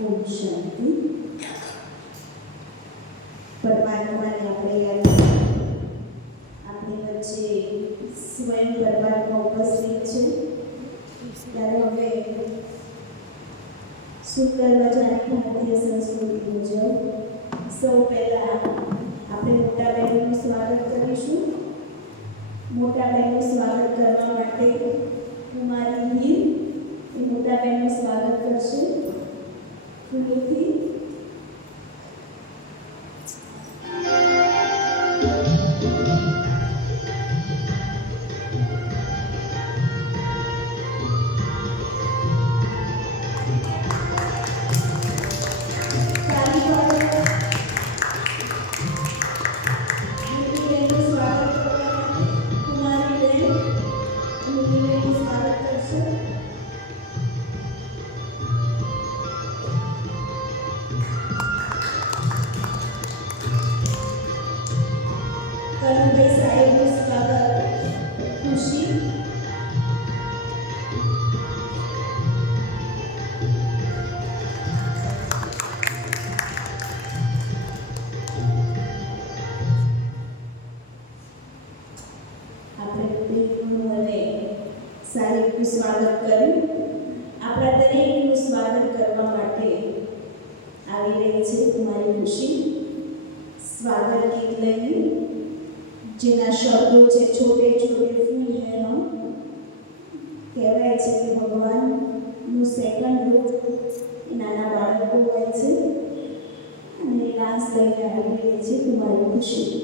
ઓમ શાંતિ. પરમાત્માને આપણી વચ્ચે સ્વયં પરમાત્મા ઉપસ્થિત છે. ત્યારે હવે સુંદર મજાની ભારતીય સંસ્કૃતિ મુજબ સૌ પહેલા આપણે મોટા બહેનોનું સ્વાગત કરીશું. મોટા બહેનનું સ્વાગત કરવા માટે કુમારી હીર એ મોટા બહેનનું સ્વાગત કરશે. ફૂલોથી સ્વાગત કર્યું. આપણા દરેકનું સ્વાગત કરવા માટે આવી રહી છે કુમારી ખુશી. સ્વાગત ગીત લઈને જેના શબ્દો છે છોટે છોટે ફૂલ હે હમ. કહેવાય છે કે ભગવાનનું સેકન્ડ રૂપ એ નાના બાળકો હોય છે અને ડાન્સ લઈને આવી રહી છે કુમારી ખુશી.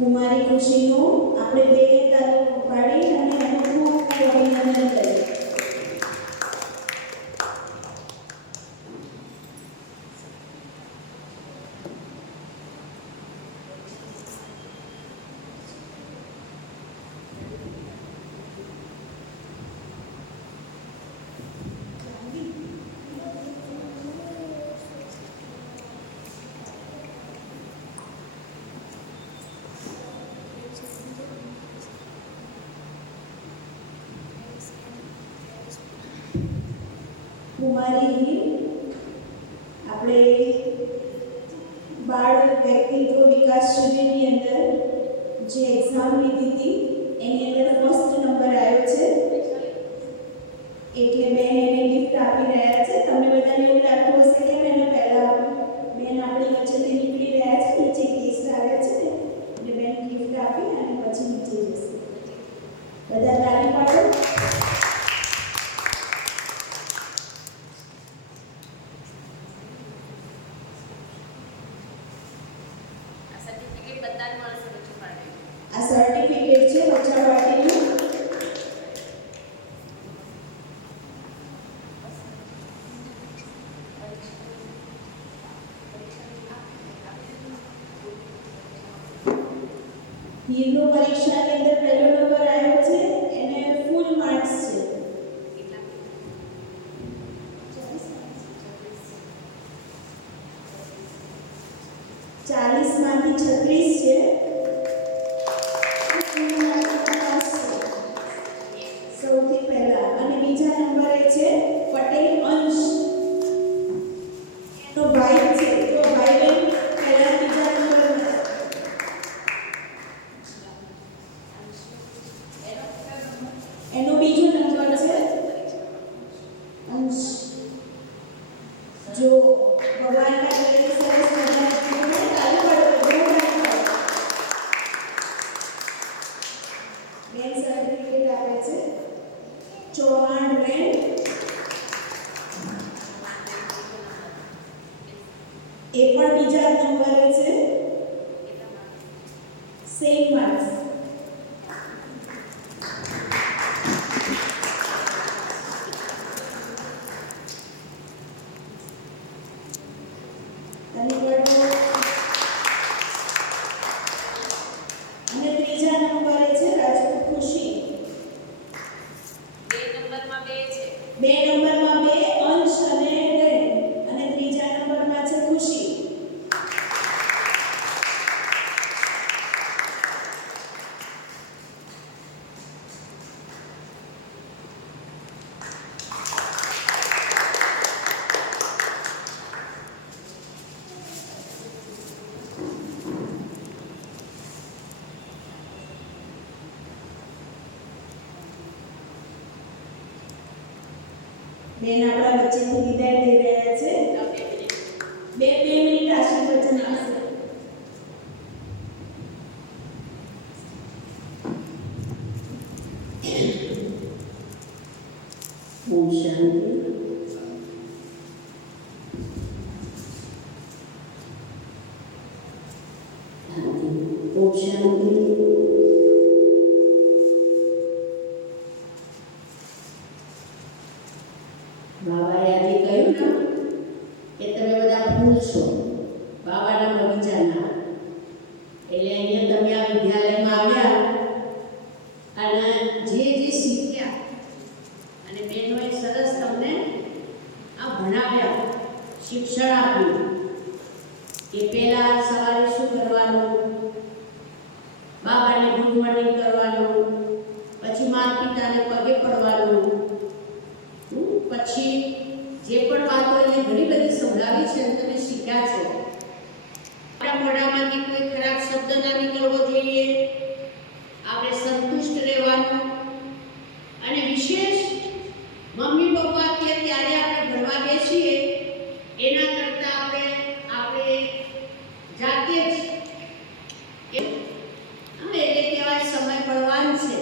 કુમારી ખુશીનું આપણે બે તાલીમ પાડી અને એનું ખૂબ ખૂબ અભિનંદન કરીએ. કુમારી આપણે બાળ વ્યક્તિત્વ વિકાસ શિબિરની અંદર જે એક્ઝામ લીધી હતી એની અંદર ફર્સ્ટ નંબર આવ્યો છે, એટલે બેન એને ગિફ્ટ આપી રહ્યા છે. તમને બધાને એવું લાગતું હશે કે એને પહેલા બેન આપણી વચ્ચેથી નીકળી રહ્યા છે, નીચે ગેસ્ટ આવે છે એટલે બેન ગિફ્ટ આપી અને પછી નીચે જશે. બધા તાળી પાડો. આ સર્ટિફિકેટ છે વચાડવાટીનું. હીરનો પરીક્ષાની અંદર પહેલો નંબર આવ્યો છે, એને ફૂલ માર્ક્સ છે. 40 માંથી 36 છે. સૌથી પહેલા અને બીજા નંબરે છે પટેલ અંશ, એનો ભાઈ છે. તો ભાઈ બહેન પહેલા બીજા નંબર એનો બીજો નંબર છે અંશ. જો ભગવાનના ઘરે સરસ મજાના તાલી પાડો. બેન સર્ટિફિકેટ આપે છે. ચૌહાણ બેન એ પણ બીજા નંબરે છે, સેમ માર્ક્સ. અને ત્રીજા નંબરે છે રાજપૂત ખુશી. 2 નંબરમાં 2 અંશ અને બેન, અને ત્રીજા નંબરમાં છે ખુશી. બેન આપણા વચ્ચેથી વિદાય લઈ રહ્યા છે. 2 મિનિટ આશીર્વચન આપશે. ઓમ શાંતિ. ઓમ શાંતિ. બાબાએ આજે કહ્યું ને કે તમે બધા ફૂલ છો બાબાના બગીચાના, એટલે અહીંયા તમે આ વિદ્યાલયમાં આવ્યા અને જે શીખ્યા અને બહેનોએ સરસ તમને આ ભણાવ્યા, શિક્ષણ આપ્યું કે પહેલાં સવારે શું કરવાનું, બાબાને ગુડ મોર્નિંગ કરવાનું, પછી માતા પિતાને પગે પડવાનું, પછી જે પણ વાતો અહીંયા ઘણી બધી સંભળાવી છે અને તમે શીખ્યા છો. આપણા મોઢામાંથી કોઈ ખરાબ શબ્દ ના નીકળવો જોઈએ, આપણે સંતુષ્ટ રહેવાનું, અને વિશેષ મમ્મી પપ્પા કે ત્યારે આપણે ભણવા બેસીએ એના કરતાં આપણે જાતે જ એટલે કહેવાય સમય બળવાન છે,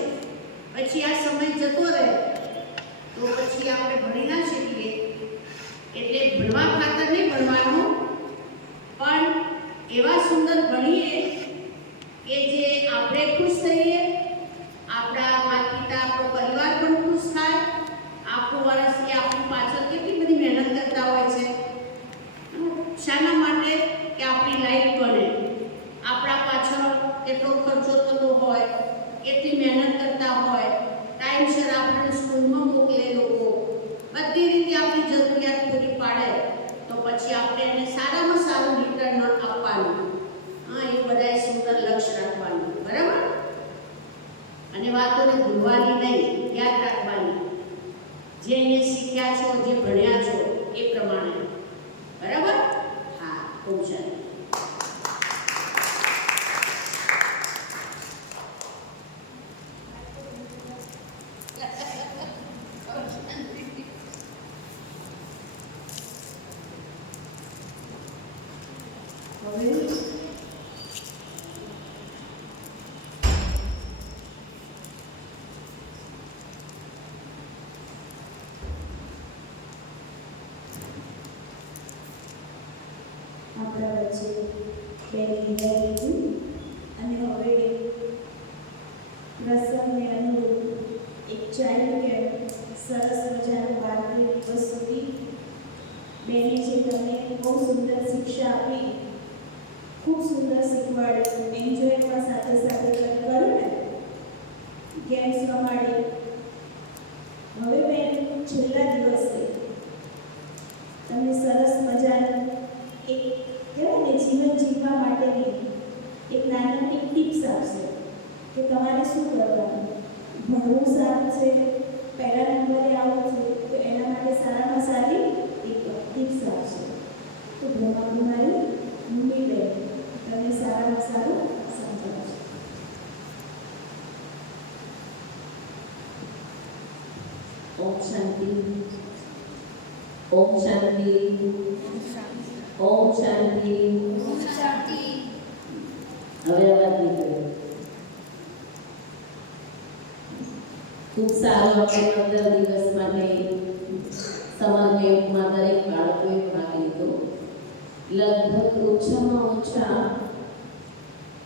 પછી આ સમય જતો રહે તો પછી આપણે ભણી ના શકીએ. એટલે ભણવા ખાતર નહીં ભણવાનું, પણ એવા સુંદર ભણીએ કે જે ટાઈમસર આપણને સ્કૂલમાં મોકલે લોકો, બધી રીતે આપણી જરૂરિયાત પૂરી પાડે, તો પછી આપણે એને સારામાં સારું રિટર્ન આપવાનું. હા, એ બધાએ સુંદર લક્ષ્ય રાખવાનું, બરાબર? અને વાતોને ભૂલવાની નહીં, યાદ રાખવાની. જે એને શીખ્યા છો, જે ભણ્યા છો એ પ્રમાણે, બરાબર? હા, ખૂબ સારું. આપણા વચ્ચે બેની વિદાય લીધી અને હવે પ્રસંગને અનુરૂપ એક ચાઇલ્ડ કેમ્પ સરસ મજાનો 12 દિવસ સુધી બેને જે તમને બહુ સુંદર શિક્ષા આપી, ખૂબ સુંદર શીખવાડ્યું, એન્જોય પણ સાથે સાથે કર્યું ને, ગેમ્સ રમાડી. હવે બેન છેલ્લા દિવસે તમને સરસ મજાનું એક કહેવાય ને જીવન જીવવા માટેની એક નાની ટિપ્સ આપશે કે તમારે શું કરવાનું. ભણવું સારું છે, પહેલા નંબરે આવવું છે, તો એના માટે સારામાં સારી એક ટિપ્સ આપશે. તો બ્રહ્માકુમારી મુંબઈ તમને સારામાં સારું સમજાવશે. ઓમ શાંતિ, ઓમ શાંતિ, ઓમ શાંતિ. હવે અવાજ નીકળ્યો. ખૂબ સારું. આપણે 15 દિવસ માટે સમર કેમ્પમાં દરેક બાળકોએ ભાગ લીધો. લગભગ ઓછામાં ઓછા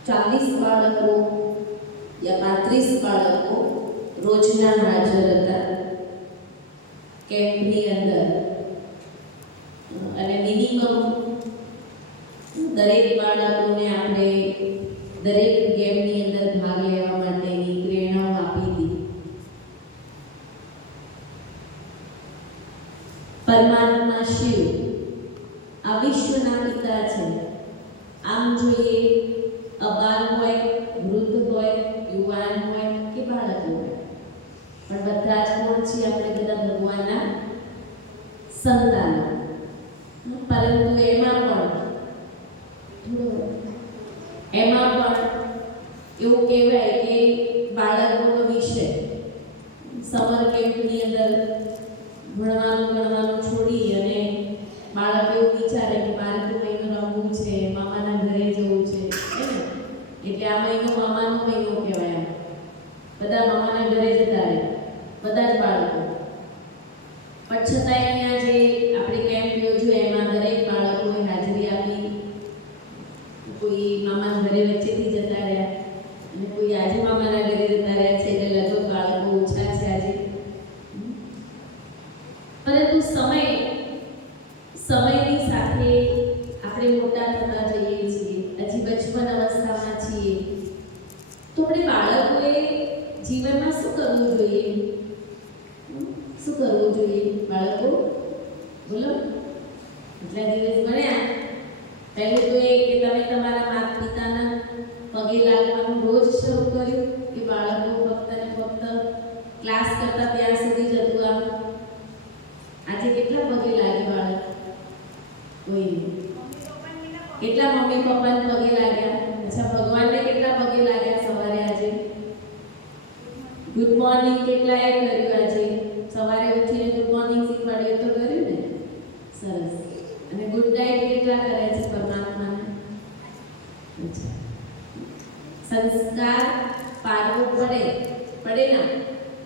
40 બાળકો યા 35 બાળકો રોજના હાજર હતા કેમ્પની અંદર. અને મિનિમમ દરેક બાળકોને આપણે દરેક ગેમની અંદર ભાગ લેવા માટેની પ્રેરણાઓ આપી હતી. પરમાત્મા શિવ આ વિશ્વના પિતા છે. આમ જોઈએ અબાલ હોય, વૃદ્ધ હોય, યુવાન હોય કે બાળક હોય, પણ બધા જ કોણ છે? આપણે બધા ભગવાનના સંતાનો. પરંતુ એમાં પણ એવું કહેવાય કે બાળકોનો વિષય સમર કેમ્પની અંદર ભણવાનું છોડી અને બાળક એવું વિચારે કે મારે તો મહિનો રમવું છે, મામાના ઘરે જવું છે, એટલે આ મહિનો મામાનો મહિનો કહેવાય. બધા મામાના ઘરે જતા રહે, બધા જ બાળકો. પણ છતાંય અહીંયા જે આપણે કેમ્પ યોજ્યો એમાં દરેક બાળકોએ હાજરી આપી. કોઈ મામાના ઘરે વચ્ચેથી જતા રહ્યા અને કોઈ આજે મામાના ઘરે જતા રહ્યા છે, એટલે લગભગ બાળકો ઓછા છે આજે. પરંતુ સમયની સાથે આપણે મોટા થતા જઈએ છીએ, હજી બચપન અવસ્થામાં છીએ, તો આપણે બાળકોએ જીવનમાં શું કરવું જોઈએ? શું કરવું જોઈએ બાળકો? બોલો. એટલા દિવસ ભણ્યા, પહેલું તો એ કે તમે તમારા માતા પિતાના પગે લાગવાનું રોજ શરૂ કર્યું કે બાળકો ફક્ત ને ફક્ત ક્લાસ કરતા ત્યાં સુધી જ હતું? આમ આજે કેટલા પગે લાગે બાળક? કોઈ કેટલા મમ્મી પપ્પાને પગે લાગ્યા? અચ્છા, ભગવાનને કેટલા પગે લાગ્યા સવારે આજે? ગુડ મોર્નિંગ કેટલાએ કર્યું આજે? સવારે ઉઠીને ગુડ મોર્નિંગ શીખવાડ્યું તો કર્યું ને? સરસ. અને ગુડ નાઇટ કેટલા કરે છે પરમાત્માને? અચ્છા. સંસ્કાર પાડવો પડે ના?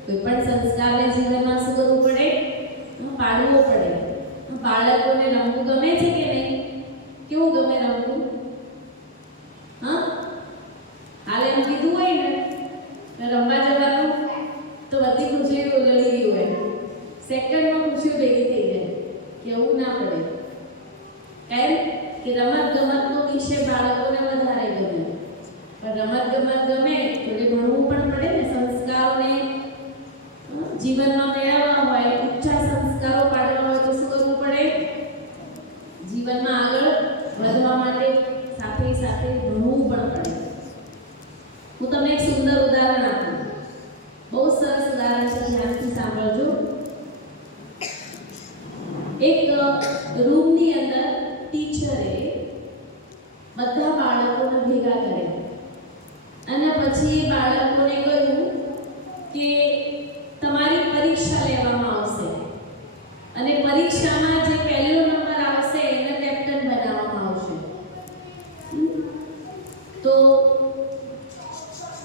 કોઈ પણ સંસ્કારને જીવનમાં શું કરવું પડે? પાડવો પડે. બાળકોને રમવું ગમે છે કે નહીં? કેવું ગમે રમવું? હા, હાલ એમ કીધું હોય ને રમવા જવાનું તો બધી ખુશીઓ ઉગડી ગઈ હોય, સેકન્ડમાં ખુશીઓ ભેગી થઈ જાય. કેવું ના પડે. કેમ કે રમત-ગમતનો વિષય બાળકોને વધારે ગમે. પણ રમત-ગમત ગમે તો ભણવું પણ પડે ને, સંસ્કારોને જીવનમાં મેળવવા હોય, ઊંચા સંસ્કારો પાડવા હોય તો શું કરવું પડે? જીવનમાં આગળ વધવા માટે સાથે સાથે ભણવું પણ પડે. હું તમને એક સુંદર ઉદાહરણ આપું. બહુ સરસ ઉદાહરણ છે, ધ્યાનથી સાંભળજો. એક રૂમની અંદર ટીચરે બધા બાળકોને ભેગા કર્યા અને પછી બાળકોને કહ્યું કે તમારી પરીક્ષા લેવામાં આવશે અને પરીક્ષામાં જે પહેલો નંબર આવશે એને કેપ્ટન બનાવવામાં આવશે. તો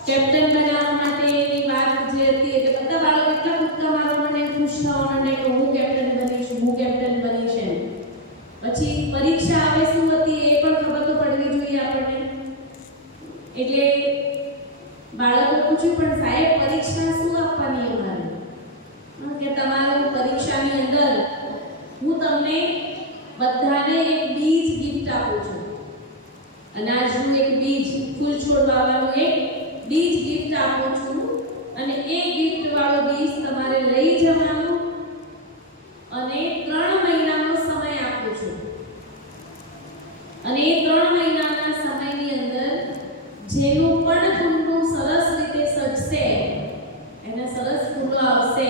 કેપ્ટન બનાવવા માટેની વાત જે હતી એટલે બધા બાળકો એટલા કૂદકા મારવા માંડે, ખુશ થવા માંડે કે હું કેપ્ટન બનીશ, હું કેપ્ટન બનીશ એમ. પછી પરીક્ષા આવે શું હતી એ પણ ખબર તો પડવી જોઈએ આપણને. એટલે બાળકો પૂછ્યું પણ સાહેબ પરીક્ષા શું આપવાની અમારે? કે તમારી પરીક્ષાની અંદર હું તમને બધાને એક બીજ ગિફ્ટ આપું છું. અનાજનું એક બીજ, ફૂલ છોડ વાવવાનું એક બીજ ગિફ્ટ આપું છું અને એ ગિફ્ટ વાળો બીજ તમારે લઈ જવાનું અને 3 મહિનાનો સમય આપું છું. અને એ 3 મહિનાના સમયની અંદર જેનું પણ કુંડું સરસ રીતે સજશે, એને સરસ ફૂલો આવશે,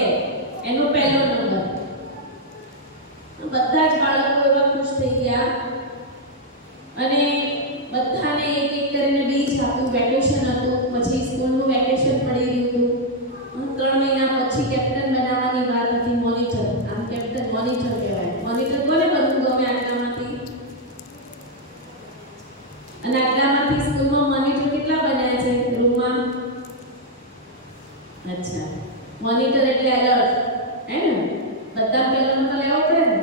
એનો પહેલો નંબર. બધા જ બાળકો એવા ખુશ થઈ ગયા અને બધાને એક એક કરીને બીજ આપ્યું. વેકેશન હતું, પછી સ્કૂલનું વેકેશન પડી રહ્યું હતું. 3 મહિના પછી કેપ્ટન બનાવવાની વાત હતી. મોનિટર, આમ કેપ્ટન મોનિટર કહેવાય. મોનિટર કોને બનવું ગમે આટલામાંથી? અને આટલામાંથી સ્કૂલમાં મોનિટર કેટલા બન્યા છે રૂમમાં? અચ્છા, મોનિટર એટલે એલર્ટ, હે ને? બધા પહેલો નંબર લેવો પડે ને,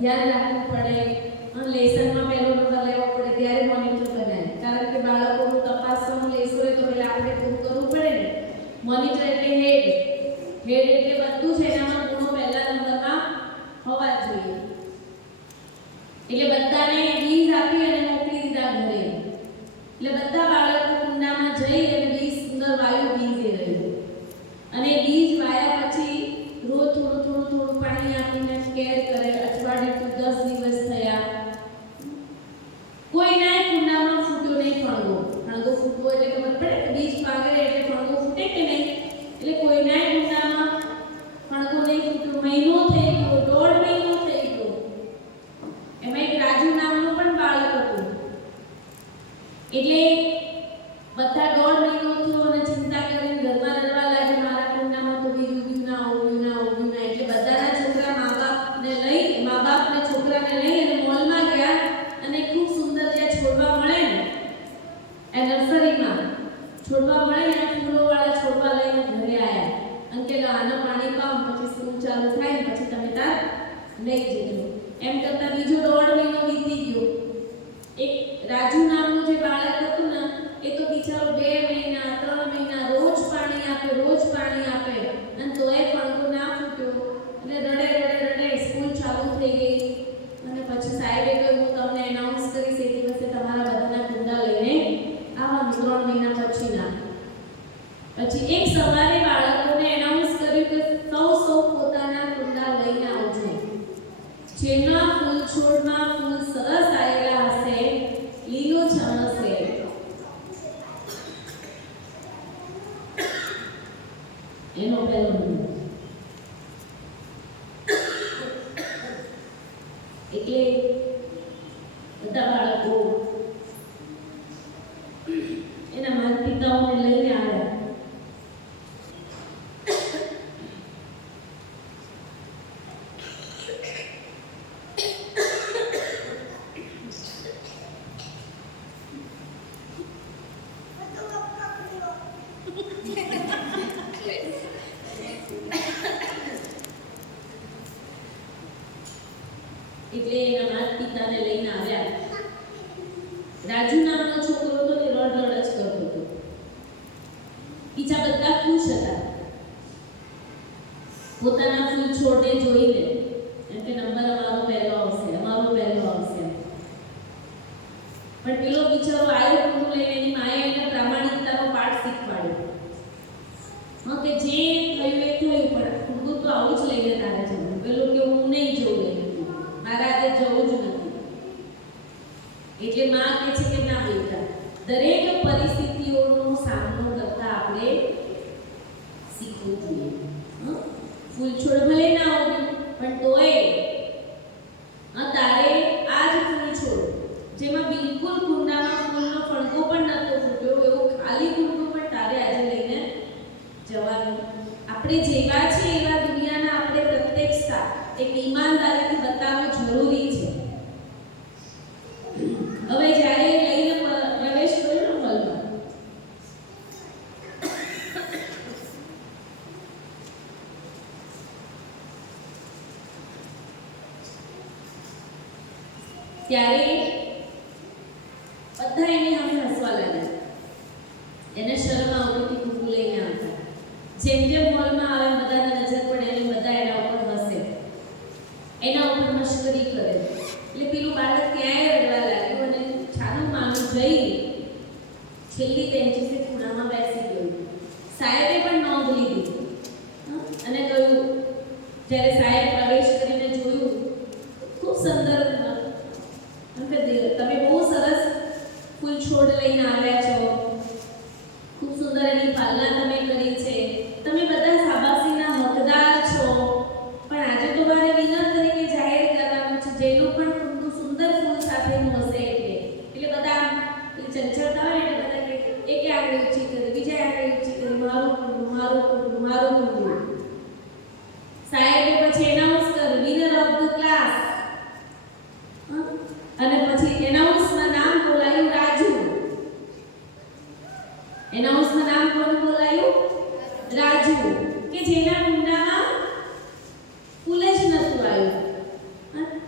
ધ્યાન રાખવું પડે, લેસનમાં પહેલો નંબર લેવો પડે, ત્યારે મોનિટર બને. કારણ કે બાળકોનું તપાસવાનું લેસન હોય તો પહેલા આપણે પૂરું કરવું પડે ને. મોનિટર એટલે હેડ, હેડ એટલે બધું છે એનામાં ગુણો પહેલા નંબરમાં હોવા જોઈએ. એટલે બધાને બીજ આપી અને મોકલી દીધા ઘરે. એટલે બધા બાળકો કુંડામાં જઈ અને બીજ સુંદર વાયુ બીજે રહ્યું. અને બીજ વાયા પછી રોજ થોડું પાણી આપીને કેર કરે. અઠવાડિયું to 10 દિવસ થયા. કોઈના કુંડામાં ફૂટ્યો નહીં ફણગો. ફણગો ફૂટવો એટલે ખબર પડે કે બીજ પાકે એટલે ફણગો ફૂટે કે નહીં. એટલે કોઈના કુંડામાં ફણગો નહીં ફૂટ્યો. મહિનો થઈ ગયો, 1.5 મહિનો થઈ ગયો. એમાં એક રાજુ નામનું પણ બાળક હતું. એટલે બધા 1.5 મહિનો થયો અને ચિંતા કરીને ઘરમાં રડવા લાગે, મારા કુંડામાં તો બીજ ઉગ્યું ના. એટલે બધાના છોકરા મા બાપને છોકરાને લઈ અને મોલમાં ગયા અને ખૂબ સુંદર જ્યાં છોડવા મળે ને એ નર્સરીમાં છોડવા મળે ને ફૂલોવાળા છોડવા લઈને ઘરે આવ્યા. અને કે આનો પાણી પાવ, પછી સ્કૂલ ચાલુ થાય ને પછી તમે તાર લઈ જજો. એમ કરતા બીજો 1.5 મહિનો વીતી ગયો. એક રાજુ નામનું જે બાળક હતું ને એ તો બિચારો 2 મહિના 3 મહિના રોજ પાણી આપે અને તોય ફણગો ના ફૂટ્યો. એટલે રડે સ્કૂલ ચાલુ થઈ ગઈ અને પછી સાહેબે કહ્યું હું તમને એનાઉન્સ કરીશ એ દિવસે તમારા બધાના કુંડા લઈને આવવાનું 3 મહિના પછીના. પછી એક સવારે બાળકોને એનાઉન્સ કર્યું કે સૌ પોતાના કુંડા લઈને આવજો. જેના ફૂલ છોડમાં ફૂલ સરસ આવેલા હશે, લીલુંછમ હશે, એનો પહેલો નંબર. એટલે બધા બાળકો એના માતા પિતાઓને લઈને આવ્યા. એટલે એના માતા પિતાને લઈને આવ્યા. રાજુ નામનો છોકરો તો રડ જ કરતો હતો. બીજા બધા ખુશ હતા પોતાના ફૂલ છોડને જોઈને, એમ કે નંબર અમારો પહેલો આવશે. પણ પેલો બિચારો આવ્યો કુંડું લઈને, એની માએ એને પ્રામાણિકતાનો પાઠ શીખવાડ્યો. કે જે થયું એ થયું, પણ કુંડું શીખવું જોઈએ. ફૂલ છોડ ભલે ના ઉગ્યું પણ તોય તારે આ જ ફૂલ છોડ જેમાં બિલકુલ કુંડામાં ફૂલનો ફણકો પણ નહોતો ફૂટ્યો એવો ખાલી કુંડો પણ તારે આજે લઈને જવાનું. આપણે જેવા છે એવા દુનિયાના આપણે પ્રત્યક્ષતા એક ઈમાનદારીથી બતાવવું જરૂરી છે. હવે જ્યારે લઈને પ્રવેશ કર્યો ને હોલમાં, ત્યારે બધા એની સામે હસવા લાગ્યા. એને શરમ આવતી હતી કુકુ લઈને આવતા. જેમ જેમ હોલમાં આવે બધાને નજર પડે એટલે બધા એના ઉપર હસે, એના ઉપર મશ્કરી કરે. એટલે પેલું બાળક ક્યાંય રડવા લાગ્યું અને છાનું માનું જઈ છેલ્લી બેન્ચીસે ખૂણામાં બેસી ગયું. સાહેબે પણ નોંધ લીધી અને કહ્યું, જ્યારે સાહેબ પ્રવેશ કરીને જોયું, ખૂબ સુંદર, તમે બહુ સરસ ફૂલ છોડ લઈને આવ્યા છો, ખૂબ સુંદર એની પાલના તમે કરી છે, તમે બધા શાબાશીના હકદાર છો, પણ આજે તો મારે વિનર તરીકે જાહેર કરવાનું છે જેનું પણ ખૂબ સુંદર ફૂલ સાથેનું હશે. એટલે બધા ચંચળતા હોય એટલે બધા કે એકે આગળ ઊંચી કરી, બીજા આગળ ઊંચી કરી, મારું કુંડું, મારું કુંડું, મારું કુંડું. સાહેબે પછી એનાઉન્સ કર્યું, વિનર ઓફ ધ ક્લાસ. અને પછી એનાઉન્સમાં નામ બોલાયું રાજુ. એનાઉન્સમાં નામ કોણ બોલાયું? રાજુ, કે જેના કુંડામાં ફૂલ જ નહોતું આવ્યું,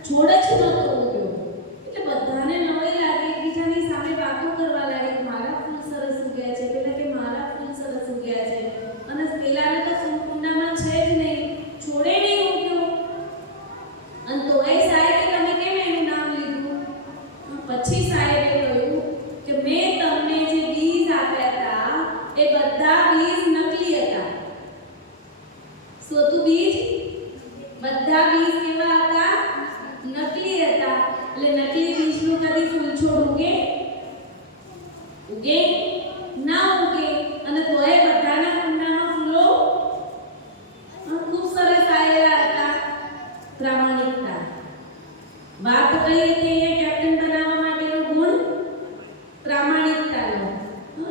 છોડ જ નહોતો ઉગ્યો. એટલે બધાને નવાઈ લાગે, એકબીજાની સામે વાતો કરવા લાગે કે મારા ફૂલ સરસ ઉગ્યા છે, પેલા કે મારા ફૂલ સરસ ઉગ્યા છે, અને પેલાને તો ફૂલ કુંડામાં છે જ નહીં, છોડે નહીં ઉગ્યો. અને તોય સાહેબે તમે કેમ એનું નામ લીધું? પછી સાહેબે કહ્યું કે મેં તમને જે બીજ આપ્યા હતા એ બધા બીજ નકલી હતા. શું હતું બીજ? બધા બીજ કેવા હતા? નકલી હતા. એટલે નકલી બીજનું કદી ફૂલ છોડ ઉગે? ઉગે ના ઉગે. અને તોય બધાના કુંડામાં ફૂલો ખૂબ સરસ આવેલા હતા. પ્રામાણિકતા. વાત કઈ હતી અહીંયા કેપ્ટન બનાવવા માટેનો ગુણ? પ્રામાણિકતાનો.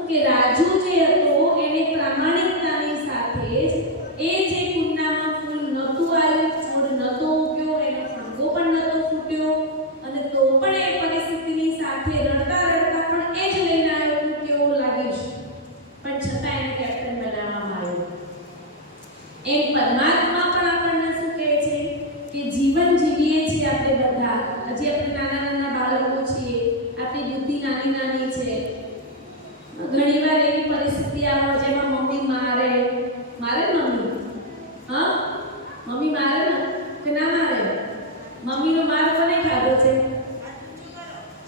કે રાજુ જે હતો એને પ્રામાણિકતાની સાથે જ એ જે કુંડામાં ફૂલ નહોતું આવ્યું, છોડ નહોતો ઉગ્યો, એનો ફણકો પણ નહોતો ફૂટ્યો, અને તો પણ એ પરિસ્થિતિની સાથે રડતા રડતા પણ એ જ લઈને આવ્યો. કેવો લાગ્યું છે, પણ છતાં એને કેપ્ટન બનાવવામાં આવ્યો. એમ પરમાત્મા પણ આપણને શું કહે છે કે જીવન જીવીએ છીએ આપણે બધા. હજી આપણે નાના નાના બાળકો છીએ, આપણી બુદ્ધિ નાની નાની છે. ઘણીવાર એવી પરિસ્થિતિ આવે જેમાં મમ્મી મારે મમ્મી, હા મમ્મી મારે ને કે ના મારે? મમ્મીનો માર કોને ખાધો છે?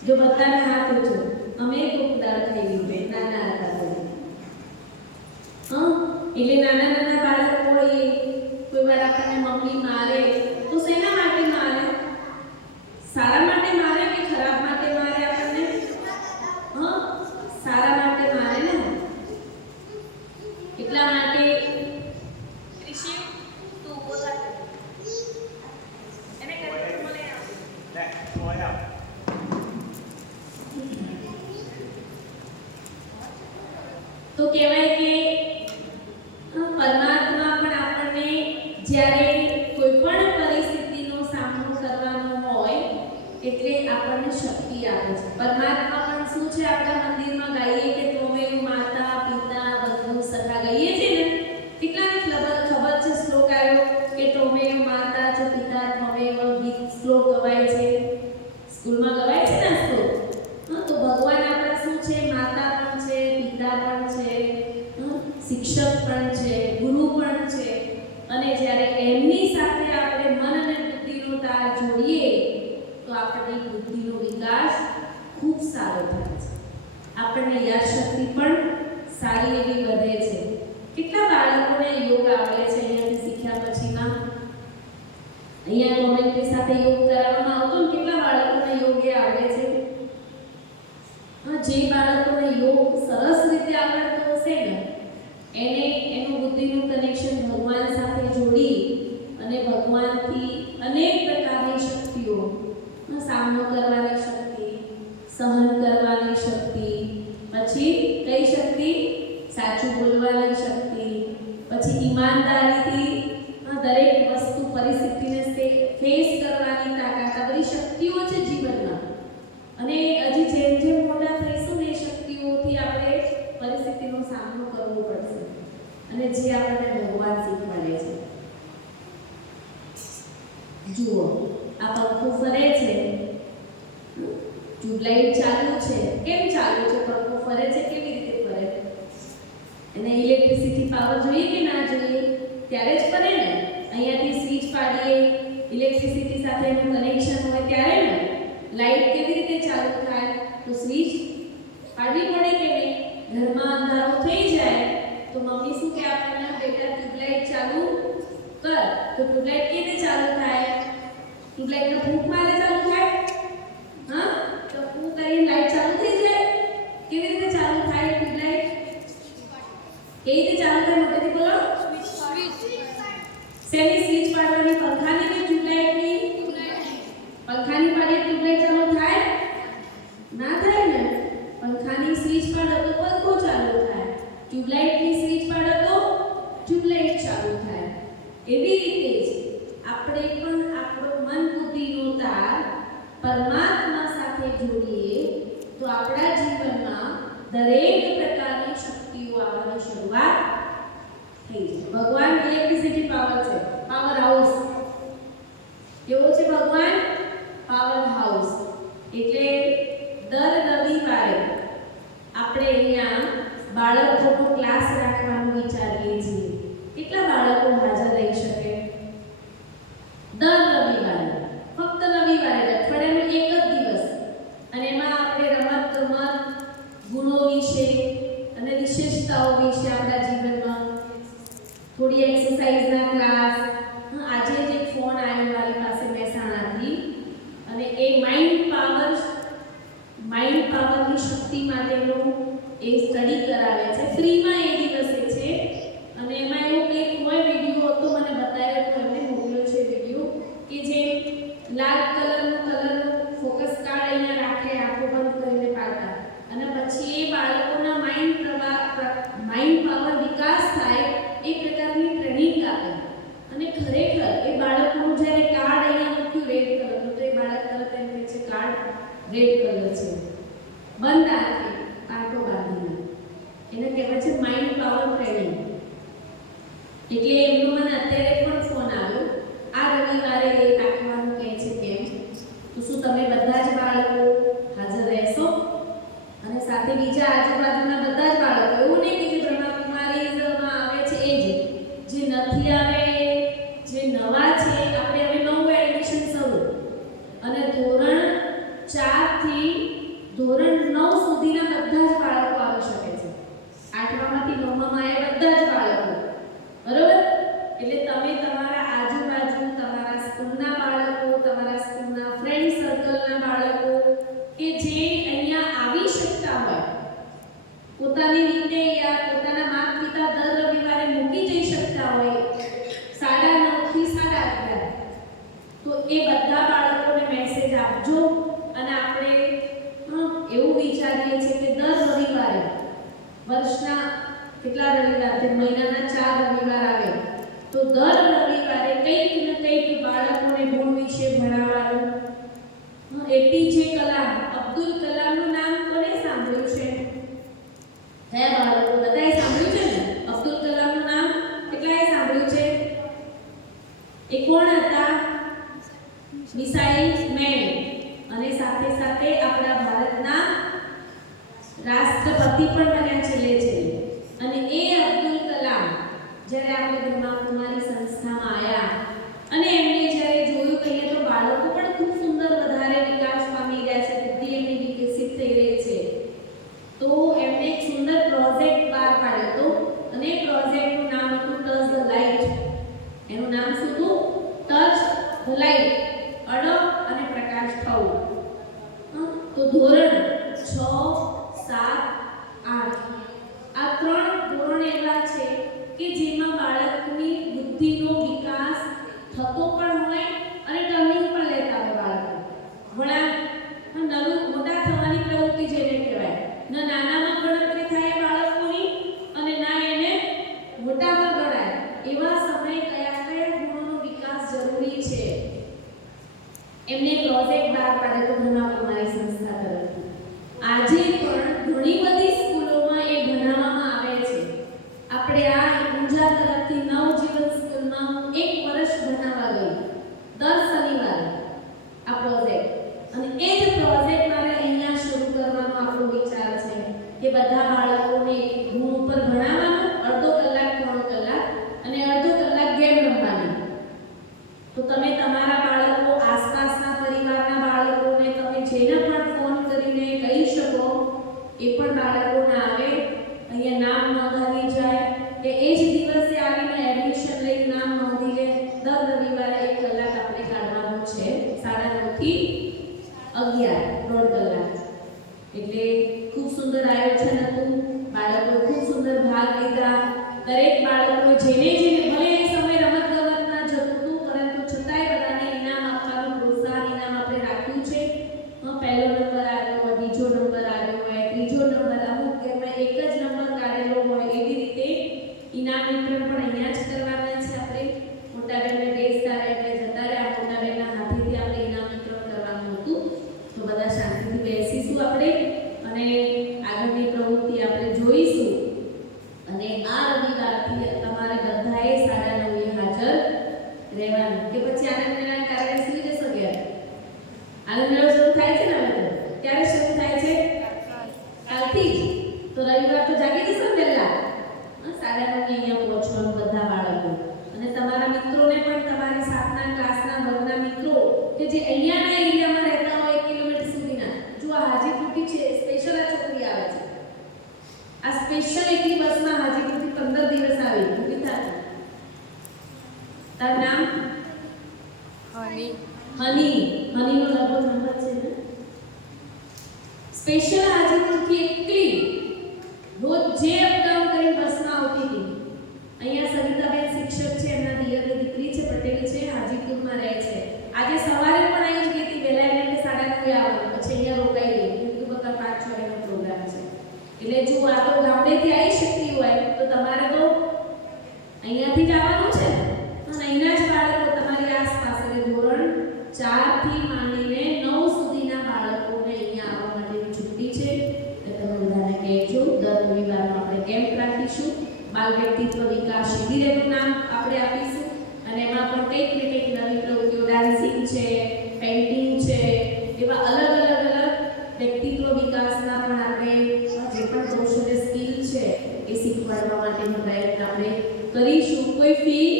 જો બધાને હાથ ઊંચો. અમે ખૂબ દાળ ખાઈ લીધી નાના હતા ત્યારે. એટલે નાના નાના બાળકો હોય, કોઈ વાર આપણને મમ્મી મારે તો શેના માટે મારે? સારા માટે મારે કે ખરાબ માટે મારે આપણને? સારા માટે મારે ને. એટલા માટે ઋષિ તું બોલા એને કરી બોલે લે ઓયા. તો કહેવાય કે પરમાત્મા પણ આપણને જ્યારે કોઈ પણ પરિસ્થિતિનો સામનો કરવાનો હોય એટલે આપણને શક્તિ આપે છે. પરમાત્મા પણ શું છે, આપણા મંદિરમાં ગાઈએ કે ત્વમેવ માતા પિતા બંધુ સખા ગાઈએ છીએ ને, કેટલાને ખબર છે શ્લોક આવ્યો કે ત્વમેવ માતા ચ પિતા ત્વમેવ ગીત શ્લોક ગવાય છે, સ્કૂલમાં ગવાય છે ને શ્લોક. તો ભગવાન આપણા શું છે? માતા પણ છે, પિતા પણ છે, શિક્ષક પણ છે, ગુરુ પણ છે. અને જ્યારે એમની સાથે આપણે મન અને બુદ્ધિનો તાર જોડીએ તો આપણી બુદ્ધિનો વિકાસ ખૂબ સારો થાય છે. આપણને યાદશક્તિ પણ સારી એવી વધે છે. કેટલા બાળકોને યોગ આવડે છે અહીંયાથી શીખ્યા પછીમાં? અહીંયા કોમેન્ટરી સાથે યોગ કરાવવામાં આવતો ને કેટલા બાળકોને યોગ આવડે છે? જે બાળકોને યોગ સરસ રીતે આવડતો હશે ને એને એનું બુદ્ધિનું કનેક્શન કઈ શક્તિ? સાચું બોલવાની શક્તિ, પછી ઈમાનદારીથી દરેક વસ્તુ પરિસ્થિતિને ફેસ કરવાની તાકાત. આ બધી શક્તિઓ છે જીવનમાં. અને હજી જેમ જેમ મોટા થઈશું ને એ શક્તિઓથી આપણે પરિસ્થિતિનો સામનો કરવો પડશે. અને જે આપણને ભગવાન શીખવાડે છે. જુઓ, આ પંખો ફરે છે, ટ્યુબલાઇટ ચાલુ છે. કેમ ચાલુ છે? પંખો ફરે છે, કેવી રીતે ફરે? એને ઇલેક્ટ્રિસિટી પાવર જોઈએ કે ના જોઈએ? ત્યારે જ ફરે ને. અહીંયાથી સ્વિચ પાડીએ, ઇલેક્ટ્રિસિટી સાથે એનું કનેક્શન હોય ત્યારે ને. લાઇટ કેવી રીતે ચાલુ થાય? તો સ્વિચ પાડવી પડે કે નહીં? ઘરમાં અંધારું થઈ જાય તો મમ્મી શું કે આપણને, બેટા ટ્યુબલાઇટ ચાલુ કર. તો ટ્યુબલાઇટ કેવી રીતે ચાલુ થાય? ટ્યુબલાઇટનો ફૂંક મારે ચાલુ થાય? હા, તો ફૂંક કરીને લાઇટ ચાલુ થઈ જાય. કેવી રીતે ચાલુ થાય ટ્યુબલાઇટ? કેવી રીતે ચાલુ થાય? મોટેથી બોલો. શેની સ્વિચ પાડવાની? પંખાની કે ટ્યુબલાઇટની? પંખાની પાડીએ ટ્યુબલાઇટ ચાલુ થાય? ના થાય ને. પંખાની સ્વિચ પાડો તો પંખો ચાલુ થાય. ટ્યુબલાઇટની સ્વિચ પાડો તો ટ્યુબલાઇટ ચાલુ થાય. એવી રીતે જ આપણે પણ આપણો મન બુદ્ધિનો તાર પરમાત્મા સાથે જોડીએ તો આપણા જીવનમાં દરેક પ્રકારની શક્તિઓ આવવાની શરૂઆત થઈ જાય. ભગવાન ઇલેક્ટ્રિસિટી પાવર છે, પાવર હાઉસ. કેવો છે ભગવાન? Power house. એટલે દર રવિવારે આપણે અહીંયા બાળકોનો ક્લાસ રાખવાનું વિચારીએ છીએ. કેટલા બાળકો હાજર રહી શકે? દર રવિવારે, ફક્ત રવિવારે, અઠવાડિયાનો એક જ દિવસ. અને એમાં આપણે રમત ગમત, ગુણો વિશે અને વિશેષતાઓ વિશે આપણા જીવનમાં થોડી એક્સરસાઇઝના ક્લાસ. આજે જ એક ફોન આવ્યો મારી પાસે મહેસાણાથી, અને એ માઇન્ડ પાવરની શક્તિ માટેનું એ સ્ટડી કરાવે છે. ફ્રીમાં એ દિવસે છે. અને એમાં એવું કંઈક હોય, વિડીયો હતો, મને બતાવ્યો તો એમને મોકલ્યો છે વિડીયો, કે જે લાલ કલરનું ફોકસ કાર્ડ અહીંયા રાખે, આંખો બંધ કરીને પાડતા, અને પછી એ બાળકોના માઇન્ડ પાવર વિકાસ થાય એ પ્રકારની ટ્રેનિંગ આપે. અને ખરેખર એ બાળકનું જ્યારે કાર્ડ અહીંયા મૂક્યું રેડ કલરનું, તો એ બાળક તરત એમ કહે છે કાર્ડ રેડ કલર છે. બંધ આંખે આંખો બાંધીને એને કહેવાય છે માઇન્ડ પાવર ટ્રેનિંગ. એટલે એમનો મને અત્યારે પણ ફોન આવ્યો, આ રવિવારે એ રાખવાનું કહે છે. કેમ? તો શું તમે બધા જ બાળકો હાજર રહેશો? અને સાથે બીજા આજુબાજુના બધા જ બાળકો, એવું નહીં કે જે બ્રહ્માકુમારીઝમાં આવે છે એ જ, જે નથી આવે, જે નવા છે. આપણે હવે નવું એડમિશન શરૂ, અને ધોરણ 4 થી ધોરણ 9 સુધીના બધા જ બાળકો આવી શકે છે. 8મામાંથી 9માં આવ્યા બધા જ બાળકો, બરોબર? એટલે તમે તમારા આજુબાજુ, તમારા સ્કૂલના બાળકો, તમારા સ્કૂલના ફ્રેન્ડ સર્કલના બાળકો કે જે અહીંયા આવી શકતા હોય, પોતાની રીતે યા પોતાના માતા પિતા દર રવિવારે મૂકી જઈ શકતા હોય 9:30 થી 11:30, તો એ બધા બાળકોને મેસેજ આપજો. અને આપણે એવું વિચારીએ છીએ કે દર રવિવારે, વર્ષના કેટલા રવિવાર છે? મહિનાના 4 રવિવાર આવે, તો દર રવિવારે કંઈક ને કંઈક બાળકોને ગુણ વિશે ભણાવવાનું. એપીજે કલામ, અબ્દુલ કલામનું નામ કોને સાંભળ્યું છે? કયા બાળકો? બધાએ સાંભળ્યું છે ને અબ્દુલ કલામનું નામ? કેટલાએ સાંભળ્યું છે? એ કોણ હતા? Missile man. અને સાથે સાથે આપણા ભારતના રાષ્ટ્રપતિ પણ બન્યા છે. અને એ અબ્દુલ કલામ જ્યારે આપણે બ્રહ્માકુમારી સંસ્થામાં આવ્યા અને એમને જ્યારે જોયું કે અહીંયા તો બાળકો પણ ખૂબ સુંદર વધારે વિકાસ પામી રહ્યા છે, બુદ્ધિ એમની વિકસિત થઈ રહી છે, તો એમને એક સુંદર પ્રોજેક્ટ બહાર પાડ્યો હતો. અને એ પ્રોજેક્ટનું નામ હતું ટચ ધ લાઇટ. એનું નામ શું હતું? Touch the light. અડો અને પ્રકાશ થવું. તો ધોરણ 6, 7, 8 આ 3 ધોરણ એવા છે કે જેમાં બાળકની બુદ્ધિનો વિકાસ થતો પણ હોય અને ટર્નિંગ પણ લેતા હોય બાળકો. ઘણા નવું મોટા થવાની પ્રવૃત્તિ જેને કહેવાય. નાનામાં ગણતરી થાય બધા બાળકોને ગુણ ઉપર ભણાવવાનું, અડધો કલાક પોણો કલાક અને અડધો કલાક ગેમ રમવાની. તો તમે તમારા બાળકો, આસપાસના પરિવારના બાળકોને તમે જેને પણ ફોન કરીને કહી શકો એ પણ બાળકોને આવે, અહીંયા નામ નોંધાવી જાય કે એ જ દિવસે આવીને એડમિશન લઈ નામ નોંધી લે. દર રવિવારે 1 કલાક આપણે કાઢવાનું છે, 9:30 થી 11, દોઢ કલાક. એટલે ખૂબ સુંદર આયોજન હતું. બાળકો ખૂબ સુંદર ભાગ લીધા. દરેક બાળકો જેને ભલે એ સમય રમત ગમતમાં જતું હતું, પરંતુ છતાંય બધાને ઇનામ આપવાનું પ્રોત્સાહન ઇનામ આપણે રાખ્યું છે. પહેલો નંબર આવ્યો હોય, બીજો નંબર આવ્યો હોય, ત્રીજો નંબર, અમુક ઘરમાં એક જ નંબર કાઢેલો હોય, એવી રીતે ઇનામ વિતરણ પણ અહીંયા જ કરવાના છે આપણે. મોટાબેનને ટેસ્ટ આવે એટલે જતા રહે, આ મોટાબેનના હાથેથી આપણે ઇનામ વિતરણ કરવાનું હતું. તો બધા શાંતિથી બેસીશું આપણે અને આગળની પ્રવૃત્તિ આપણે જોઈશું. અને આ રવિવારથી તમારે બધાએ 9:30 હાજર રહેવાનું. કે પછી આનંદ મેળાના કારણે સુઈ જશો ઘેર? આનંદ મેળો શરૂ થાય છે ને હવે તો. ક્યારે શરૂ થાય છે? કાલથી જ. તો રવિવાર તો જાગી જશો ને પહેલા. 9:30 અહીંયા પહોંચવાનું બધા બાળકો. અને તમારા મિત્રોને પણ, તમારી સાથના ક્લાસના વર્ગના મિત્રો કે જે અહીંયાના એરિયામાં રહેતા હોય 1 કિલોમીટર સુધીના, જો આ હાજીપુરથી છે, સ્પેશિયલ આ છોકરી આવે છે. આ સ્પેશિયલ એકલી બસમાં હાજીપુરથી 15 દિવસ આવી. ઊભી થાય. તારું નામ? હનીનો લગભગ નંબર છે ને. સ્પેશિયલ હાજીપુરથી એકલી રોજ જે અપડાઉન કરીને બસમાં આવતી હતી. અહીંયા સવિતાબેન શિક્ષક છે, એમના દિયરની દીકરી છે, પટેલ છે, હાજીપુરમાં રહે છે. આજે સવારે પણ અહીં જ ગઈ હતી વહેલા, એટલે 9:30 આવવાનું. પછી અહીંયા રોકાઈ ગઈ. કીધું બકા 5-6 વાગ્યાનો પ્રોગ્રામ છે. એટલે જો આ તો ગામડેથી આવી શકતી હોય તો તમારે તો અહીંયાથી જ આવવાનું છે. અને અહીંના જ બાળકો તમારી આસપાસ, એટલે ધોરણ 4 થી માંડીને 9 સુધીના બાળકોને અહીંયા આવવા માટેની છુટ્ટી છે. એટલે તમે બધાને કહેજો, દર રવિવારનો આપણે કેમ્પ રાખીશું. બાલ વ્યક્તિત્વ વિકાસ શિબિરનું નામ આપણે આપીશું. અને એમાં પણ કંઈક ને કંઈક નવી પ્રવૃત્તિઓ, ડાન્સિંગ છે, પેઇન્ટિંગ છે, એવા અલગ વ્યક્તિત્વ વિકાસના પણ આપણે જે પણ કૌશલ્ય સ્કિલ છે એ શીખવાડવા માટેનો પ્રયત્ન આપણે કરીશું. કોઈ ફી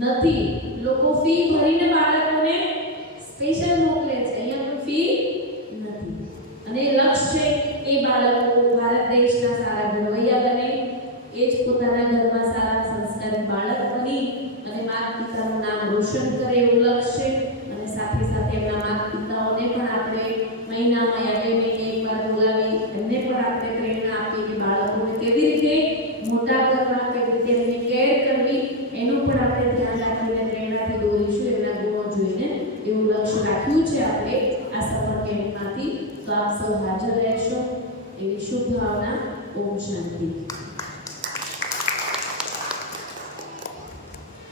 નથી. લોકો ફી ભરીને બાળકોને સ્પેશિયલ મોકલે છે. અહીંયા કોઈ ફી નથી. અને લક્ષ્ય છે એ બાળકો ભારત દેશના સારા ઘડવૈયા બને, એ જ પોતાના ઘરમાં સારા સંસ્કારી બાળક બની અને માતા પિતાનું નામ રોશન કરે, એવું લક્ષ્ય. અને સાથે સાથે એમના માતા પિતાઓને પણ આપણે મહિનામાં યા 2 મહિને એકવાર બોલાવી એમને પણ આપણે પ્રેરણા આપીએ કે બાળકોને કેવી રીતે મોટા કરવા, કેવી રીતે એમની કેર કરવી, એનું પણ આપણે ધ્યાન રાખીને પ્રેરણાથી દોરીશું એમના ગુણો જોઈને. એવું લક્ષ્ય રાખ્યું છે આપણે આ સફળ કેમ્પમાંથી. તો આપ સૌ હાજર રહેશો એવી શુભ ભાવના. ઓમ શાંતિ.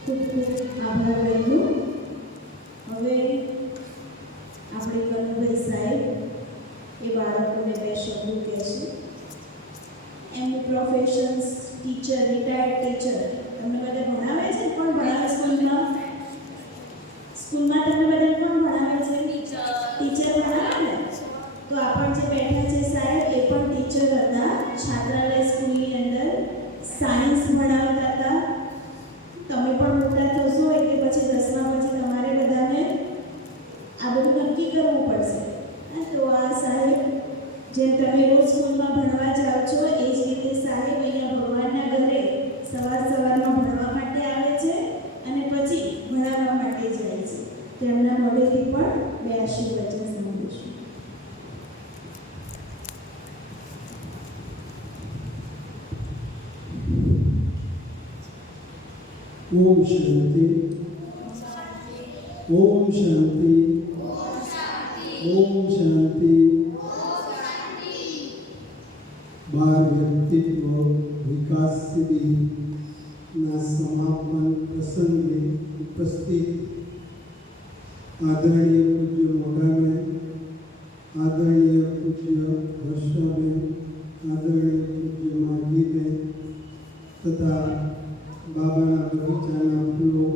ખૂબ ખૂબ આભાર બહેનો. હવે આપણે કનુભાઈ સાહેબ એ બાળકોને 2 શબ્દો કહેશે. એમનું પ્રોફેશન્સ ટીચર, રિટાયર્ડ ટીચર. તમને બધા ભણાવે છે? કોણ ભણાવે સ્કૂલમાં? સ્કૂલમાં તમને બધા કોણ ભણાવે છે? ટીચર ભણાવે ને. તો આપણ જે બેઠા છે સાહેબ, એ પણ ટીચર હતા. છાત્રાલય સ્કૂલની અંદર સાયન્સ ભણાવતા હતા. તમે પણ મોટા થશો એટલે પછી 10મા પછી તમારે બધાને આ બધું નક્કી કરવું પડશે. તો આ સાહેબ, જેમ તમે રોજ સ્કૂલમાં ભણવા જાઓ છો એ જ રીતે સાહેબ અહીંયા ભગવાનના ઘરે સવારમાં ભણવા માટે આવે છે અને પછી ભણાવવા માટે જાય છે. તેમના મોઢેથી પણ 2 આશીર્વચન સાંભળીશું. ओम शांति, ओम शांति, ओम शांति। बाल व्यक्तित्व विकास शिबिर समापन प्रसंगे उपस्थित आदरणीय पूज्य मोटाबेन, आदरणीय पूज्य वर्षाबेन, आदरणीय पूज्य मागीबेन तथा बाबाना बगीचाना फूलो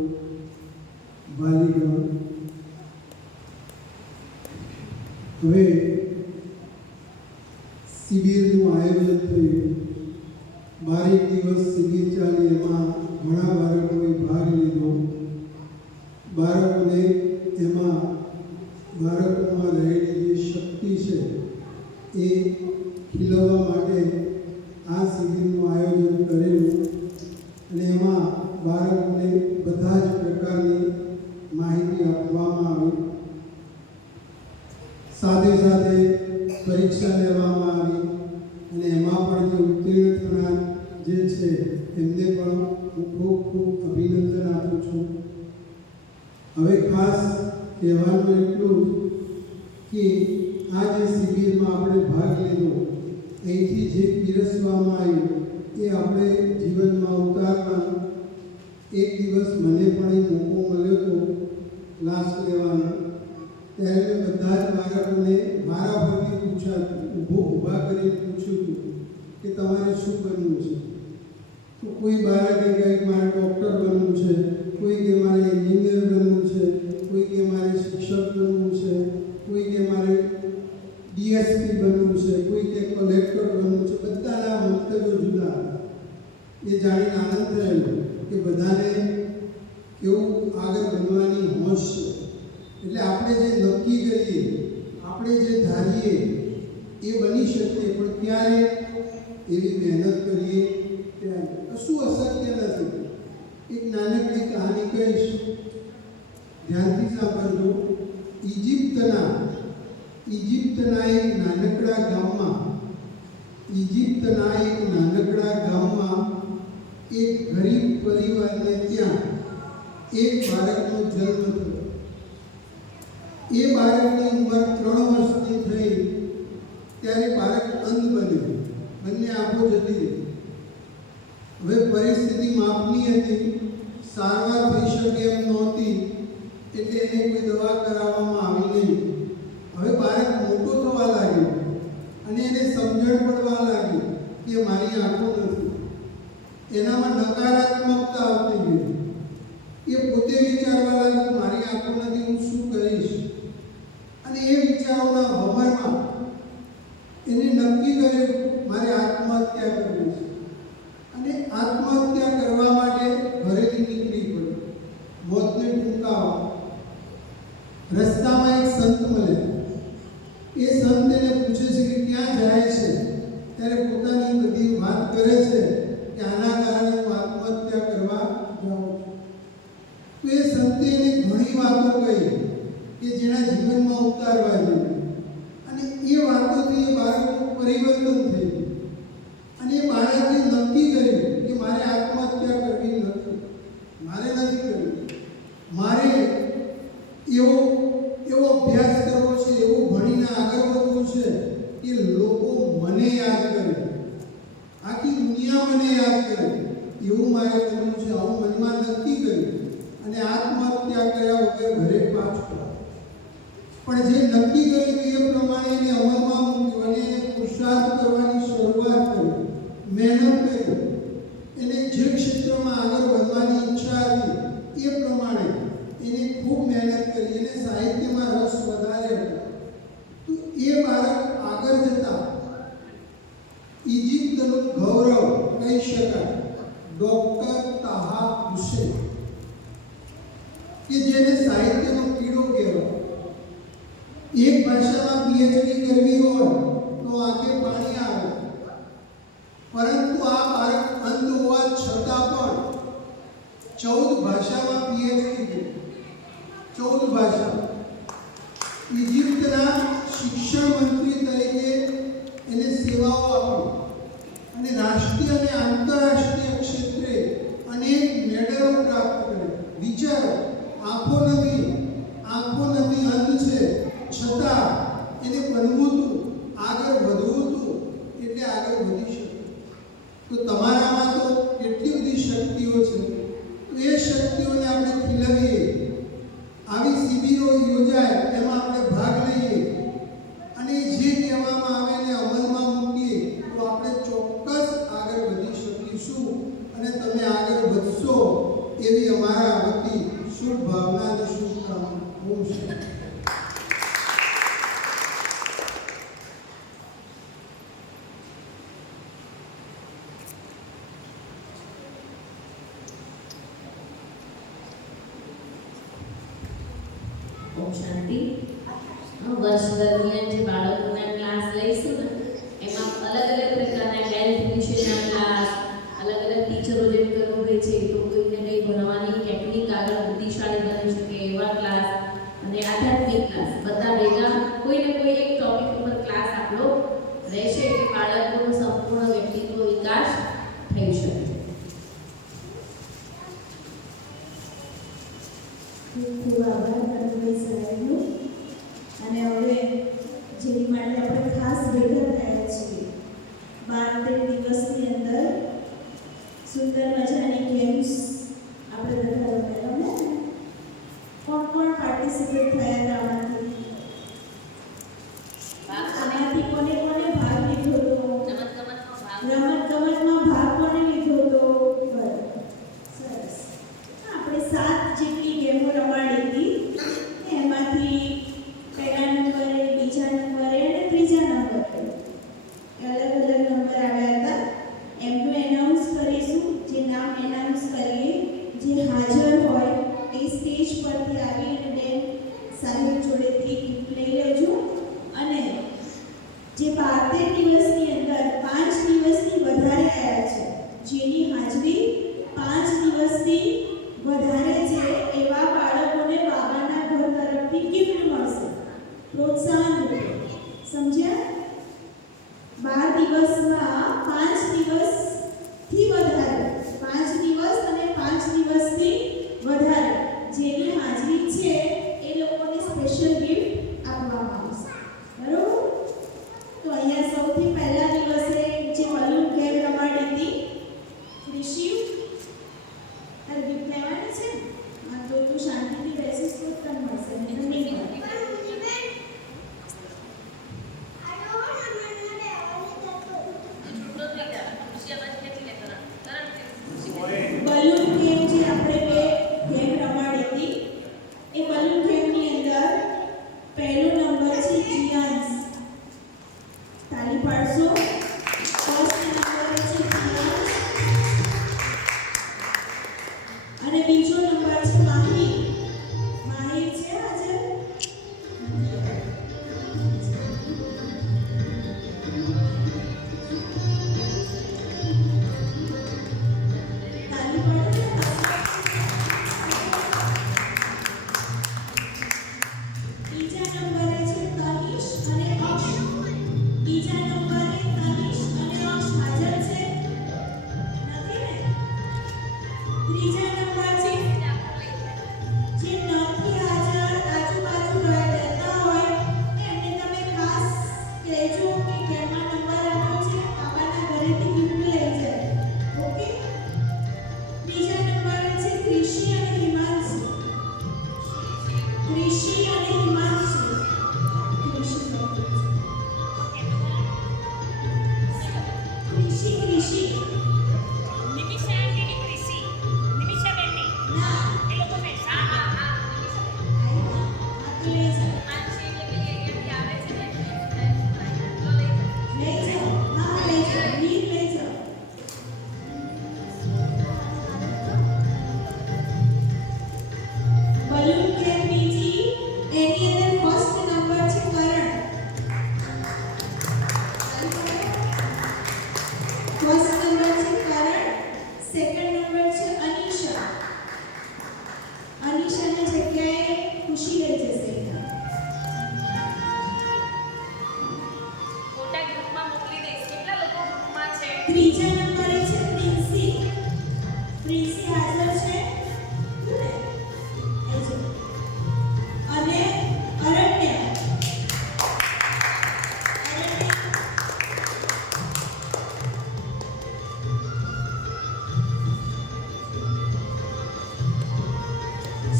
वालीगण। હવે શિબિરનું આયોજન એમને પણ હું ખૂબ ખૂબ અભિનંદન આપું છું. હવે ખાસ કહેવાનું એટલું જ કે આ જે શિબિરમાં આપણે ભાગ લીધો, અહીંથી જે પીરસવામાં આવ્યું એ આપણે જીવનમાં ઉતારવાનું. એક દિવસ મને પણ એ મોકો મળ્યો હતો ક્લાસ લેવાનો, ત્યારે મેં બધા જ બાળકોને મારા ફરતી ઊભા કરીને પૂછ્યું હતું કે તમારે શું બનવું છે. તો કોઈ બાળકે કંઈક મારે ડૉક્ટર બનવું છે, કોઈ કે મારે એન્જિનિયર બનવું છે, કોઈ કે મારે શિક્ષક બનવું છે, કોઈ કે મારે ડીએસપી બનવું છે, કોઈ કે કલેક્ટર બનવું છે. બધાના મંતવ્યો જુદા હતા. એ જાણીને આનંદ થયેલો કે બધાને કેવું આગળ બનવાની હોશ છે. એટલે આપણે જે નક્કી કરીએ, આપણે જે ધારીએ એ બની શકીએ, પણ ક્યારે એવી મહેનત કરીએ ત્યારે કશું અશક્ય નથી. એક નાનકડી કહાની કહીશ, ધ્યાનથી સાંભળજો. ઇજિપ્તના એક નાનકડા ગામમાં એક ગરીબ પરિવારને ત્યાં એક બાળકનો જન્મ થયો. એ બાળકની ઉંમર 3 વર્ષની થઈ ત્યારે બાળક અંધ બન્યો, બંને આંખો જતી રહી. હવે પરિસ્થિતિ માપની હતી, સારવાર થઈ શકે એમ નહોતી, એટલે એને કોઈ દવા કરાવવામાં આવી નહીં. હવે બાળક મોટો થવા લાગ્યો અને એને સમજણ પડવા લાગી કે મારી આંખો નથી. એનામાં નકારાત્મકતા આવતી ગઈ. એ પોતે વિચારવા લાગ્યો મારી આંખો નથી, હું શું કરીશ. અને એ વિચારોના ભમરમાં એને નક્કી કર્યું મારે આત્મહત્યા કરવી છે. અને આત્મહત્યા કરવા માટે ઘરેથી નીકળી પડ્યો, મોતને ટૂંકાવા. રસ્તામાં એક સંત મળ્યા. એ સંત એને પૂછે છે કે ક્યાં જાય છે, ત્યારે પોતાની બધી વાત કરે છે કે આના કારણે હું આત્મહત્યા કરવા જાઉં છું. તો એ સંતે એને ઘણી વાતો કહી કે જેના જીવનમાં ઉતારવા જેવી. અને એ વાતોથી એ બાળકનું પરિવર્તન થઈ ગયું. અને એ બાળકે નક્કી કર્યું કે મારે આત્મહત્યા કરવી નથી, મારે નથી કરવી. મારે એવો અભ્યાસ કરવો છે, એવું ભણીને આગળ વધવું છે કે લોકો મને યાદ કરે, આખી દુનિયા મને યાદ કરે, એવું મારે કરવું છે. આવું મનમાં નક્કી કર્યું અને આત્મહત્યા કર્યા વગર ઘરે પાછો. પણ જે નક્કી કર્યું એ પ્રમાણે એને અમલમાં મૂક્યું અને એને પુરુષાર્થ કરવાની શરૂઆત કરી, મહેનત કરી. એને જે ક્ષેત્રમાં આગળ વધવાની ઈચ્છા હતી એ પ્રમાણે એને ખૂબ મહેનત કરી. એને સાહિત્યમાં રસ વધારે હતો. તો એ બાળક આગળ જતા ઇજિપ્તનું ગૌરવ કહી શકાય ડૉક્ટર તાહા હુસેન, કે જેને સાહિત્યનો કીડો કહેવાય. એક ભાષામાં પીએચડી કરવી હોય તો આંખે પાણી આવે. પરંતુ આ બાળક અંધ હોવા છતાં પણ 14 ભાષામાં પીએચડી કરી. 14 ભાષા. ઇજિપ્તના શિક્ષણ મંત્રી તરીકે એને સેવાઓ આપી અને રાષ્ટ્રીય અને આંતરરાષ્ટ્રીય ક્ષેત્રે અનેક મેડલો પ્રાપ્ત કર્યા. વિચારો, આંખો નથી, અંધ છે, છતાં એને બનવું હતું, આગળ વધવું હતું, એટલે આગળ વધી શકે. તો તમારામાં તો કેટલી બધી શક્તિઓ છે. તો એ શક્તિઓને આપણે ખીલવીએ. આવી શિબિરો યોજાય, એમાં આપણે ભાગ લઈએ અને જે કહેવામાં આવે એને અમલમાં મૂકીએ તો આપણે ચોક્કસ આગળ વધી શકીશું અને તમે આગળ વધશો એવી અમારા વતી શુભ ભાવના અને શુભકામના. ઓમ શાંતિ. શાંતિ. વર્ષ દરમિયાન જે બાળકોના ક્લાસ લઈશું ને એમાં અલગ અલગ પ્રકારના હેલ્થ વિશેના ક્લાસ, અલગ અલગ ટીચરો જેમ કરવું હોય છે તો કોઈને કંઈ ભણવાની ટેકનિક આગળ બુદ્ધિશાળી બની શકે એવા ક્લાસ અને આધ્યાત્મિક ક્લાસ બધા ભેગા કોઈને કોઈ એક ટોપિક ઉપર ક્લાસ આપણો રહેશે કે બાળકોનો સંપૂર્ણ વ્યક્તિત્વ વિકાસ થઈ શકે. ખાસ ભેગા થયા છીએ. 12 દિવસની અંદર સુંદર મજાની ગેમ્સ આપણે બધા રમ્યા ને. કોણ પાર્ટિસિપેટ થયા હતા આમાંથી? આમાંથી કોને ભાગ લીધો હતો? રમતગમતમાં ભાગ કોને લીધો હતો? સરસ. આપણે 7 જેટલી ગેમો રમાડી હતી. એમાંથી પહેલા નંબરે, બીજા નંબરે અને ત્રીજા નંબરે અલગ નંબર આવ્યા હતા. એમનું એનાઉન્સ કરીશું. જે નામ એનાઉન્સ કરીએ, જે હાજર હોય એ સ્ટેજ પરથી આવી અને બેન સાહેબ જોડેથી ગિફ્ટ લઈ લેજો. અને જે 12 દિવસની અંદર 5 દિવસથી વધારે આવ્યા છે, જેની હાજરી 5 દિવસથી વધારે છે, એવા બાળકોને બાબાના ઘર તરફથી ગિફ્ટ મળશે, પ્રોત્સાહન રૂપે. સમજ્યા? 12 દિવસમાં 5 દિવસથી વધારે, 5 દિવસ અને 5 દિવસથી વધારે જેની હાજરી છે એ લોકોને સ્પેશિયલ ગિફ્ટ આપવામાં આવશે. બરોબર? તો અહીંયા સૌથી પહેલા દિવસે જે બલૂન ગેમ રમાડી હતી, કૃષિ તારે ગિફ્ટ લેવાની છે. હા, તો તું શાંતિથી બેસીશ તો તને મળશે, નહીં તો નહીં મળે. બલૂન ગેમ જે આપણે બે ગેમ રમાડી હતી, એ બલૂન ગેમની અંદર પહેલો નંબર છે જીયાન્સ. તાળી પાડશો. ફર્સ્ટ નંબર છે જીયાન્સ અને બીજો નંબર છે માહી. માહી છે આજે? તાળી પાડો. બીજા નંબરે છે તનિષ અને અક્ષ. બીજા નંબરે તનિષ અને અક્ષ હાજર છે? નથી ને? ત્રીજા નંબર છે જે નથી હાજર, આજુબાજુ રહેતા હોય એમને તમે ખાસ કહેજો કે ઘરમાં નંબર આપ્યો છે, બાબાના ઘરેથી ગિફ્ટ લઈ જાય. ઓકે? ત્રીજા નંબરે છે કૃષિ અને હિમાંશુ. કૃષિ અને હિમાંશુ. કૃષિ ના લઈ જાઓ. હા, લઈ જાઓ. રીત લઈ જાઓ. બલૂન ગેમ બીજી, એની અંદર ફર્સ્ટ નંબર છે કરણ. ફર્સ્ટ નંબર છે કરણ. સેકન્ડ નંબર છે અનીશા. અનીશાની જગ્યાએ ખુશી લઈ જશે. ત્રીજા નંબરે છે પ્રિન્સી. પ્રિન્સી હાજર છે? અને અરણ્ય.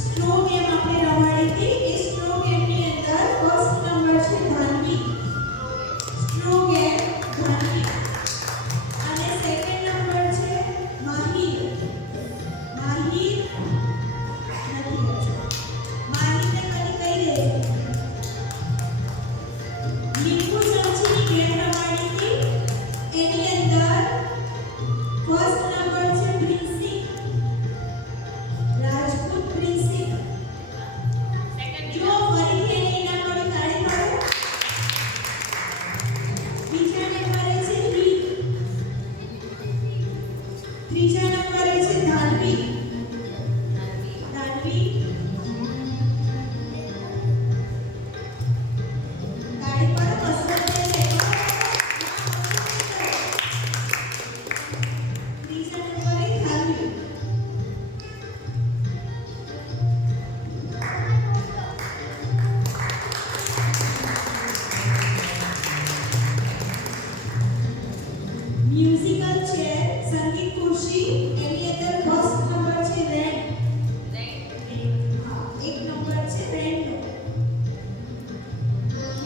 સ્ટ્રો ગેમ આપણે રમાડી હતી. એ સ્ટ્રો ગેમની અંદર ફર્સ્ટ નંબર છે ધાનવી. Straw game ધાનવી. અને સેકન્ડ નંબર છે માહી. માહી નથી હજુ. માહીને કઈ દેજો. લીંબુ ચમચીની ગેમ રમાડી હતી. એની અંદર ફર્સ્ટ નંબર છે પ્રિન્સી. રાજપૂત પ્રિન્સી. જો ફરીથી એને ઇનામ મળ્યું, તાળી પાડો. બીજા નંબરે છે રીત. ત્રીજા નંબરે છે ધાનવી. ધાનવી. તાળી પાડો. કસરત છે. ત્રીજા નંબરે ધાનવી. એની અંદર ફર્સ્ટ નંબર છે રેન્ક. હા, એક નંબર છે રેન્કનો.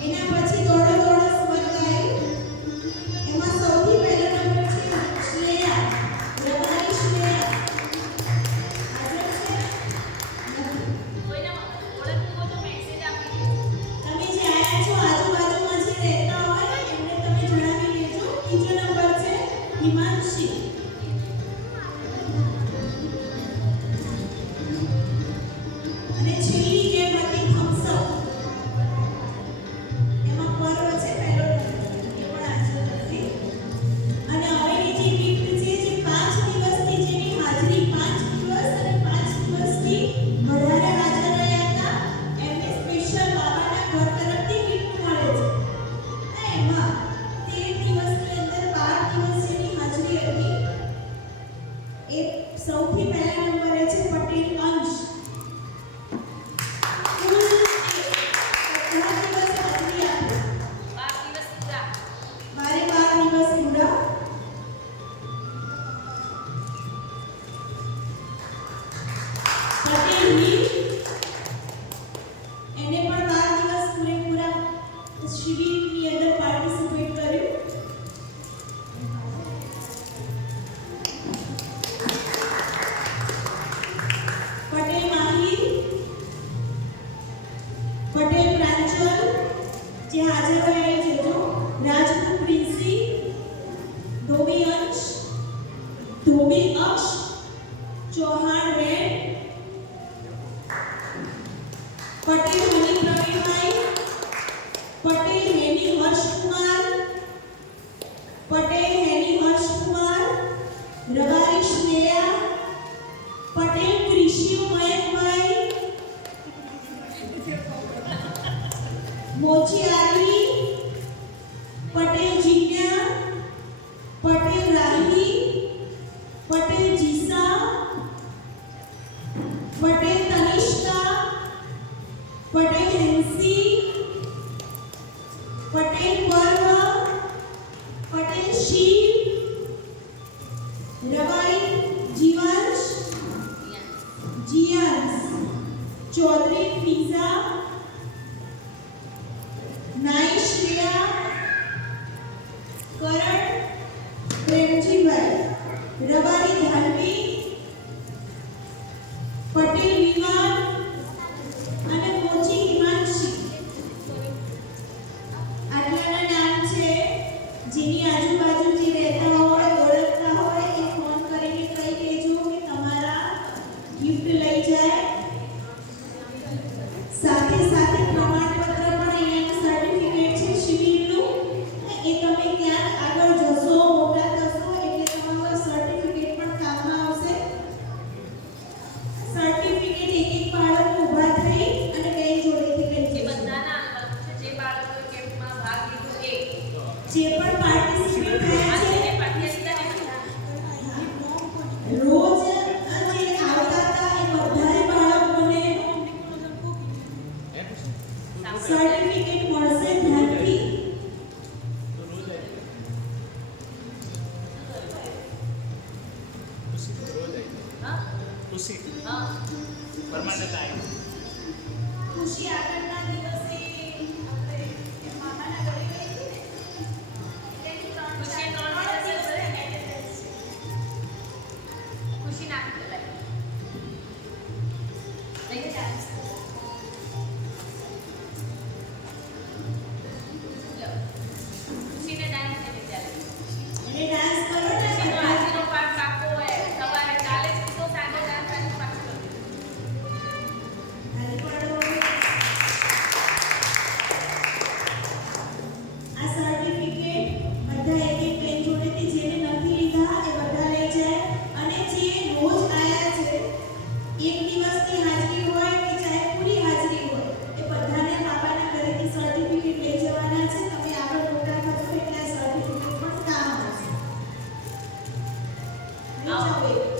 એના પછી દોડો દોડો સ્વર ગાય. એમાં સૌથી પહેલો નંબર છે શ્રેયા, રબારી શ્રેયા. હાજર છે? નથી. તમે જે આયા છો આજુબાજુમાં જે રહેતા હોય એમને તમે જણાવી લેજો. ત્રીજો નંબર છે હિમાંશી. અને છેલ્લી ગેમ હતી થમ્સ અપ. એમાં પર્વ છે પહેલો નંબર. એ પણ હાજર નથી. અને હવેની જે ગિફ્ટ છે જે 5 દિવસની જેની હાજરી 5 દિવસ અને 5 દિવસથી વધારે હાજર રહ્યા હતા એમને સ્પેશિયલ બાબાના ઘર તરફથી ગિફ્ટ મળે છે. એમાં 13 દિવસની અંદર 12 દિવસ જેની હાજરી હતી એ સૌથી પહેલા નંબરે છે પટેલ અંશ. કુલ 15 દિવસ હાજરી આપી. 12 દિવસ પૂરા. પટેલ હિત એને પણ 12 દિવસ પૂરેપૂરા શિબિરની અંદર પાર્ટિસિપેટ કર્યું. પટેલ માહિર, પટેલ પ્રાંજલ જે હાજર હોય એ જજો. રાજપૂત પ્રિન્સી, ધોબી અંશ, ધોબી અક્ષ, ચૌહાણ રેડ, પટેલ હની પ્રવીણભાઈ, પટેલ હેની હર્ષકુમાર, પટેલ હેની હર્ષકુમાર, રબારી સ્નેહા, પટેલ કૃષિ મયંકભાઈ, મોચી આરવી, પટેલ જીજ્ઞા, પટેલ રાહી, પટેલ જીસા, પટેલ તનિષ્કા, પટેલ હેન્સી, પટેલ પર્વ, પટેલ શિવ, રબારી જીવાંશ, જીયાંશ, ચૌધરી ફિઝા, નાઈ શ્રેયા, કરણ પ્રેમજીભાઈ, રબારી ધાનવી, પટેલ વિવાન અને મોચી હિમાંશી. આટલાના નામ છે. જેની આજુબાજુ જે રહેતા હોય ઓળખતા હોય એ ફોન કરીને કહી દેજો કે તમારા ગિફ્ટ લઈ જાય. સાથે સાથે પ્રમાણપત્ર પણ અહીંયાનું સર્ટિફિકેટ છે શિબિરનું. એ તમે ક્યાંક આગળ જશો મોટા થશો એટલે તમારું સર્ટિફિકેટ પણ કામમાં આવશે. સર્ટિફિકેટ એક એક બાળક ઊભા થઈ અને બે જોડેથી લઈ જશે. જે પણ પાર્ટિસિપેટ થયા છે રોજ જે આવતા હતા એ બધાય બાળકોને સર્ટિફિકેટ મળશે. ધ્યાનથી ખુશી આગળના દિવસે આપણે મામાના ઘરે ગઈ હતી ને એટલે ત્રણ દિવસ attendance છે. એને ડાન્સ કરો ને હાલી પડો. આ સર્ટિફિકેટ બધા એક એક પેન જોડેથી જેને નથી લીધા એ બધા લઈ જાય. અને જે રોજ આયા છે એક દિવસની હાજરી હોય કે ચાહે પૂરી હાજરી હોય એ બધાને બાબાના ઘરેથી સર્ટિફિકેટ લઈ જવાના છે. તમે આગળ મોટા થશો એટલે આ સર્ટિફિકેટ પણ કામ આવશે. લઈ જાઓ.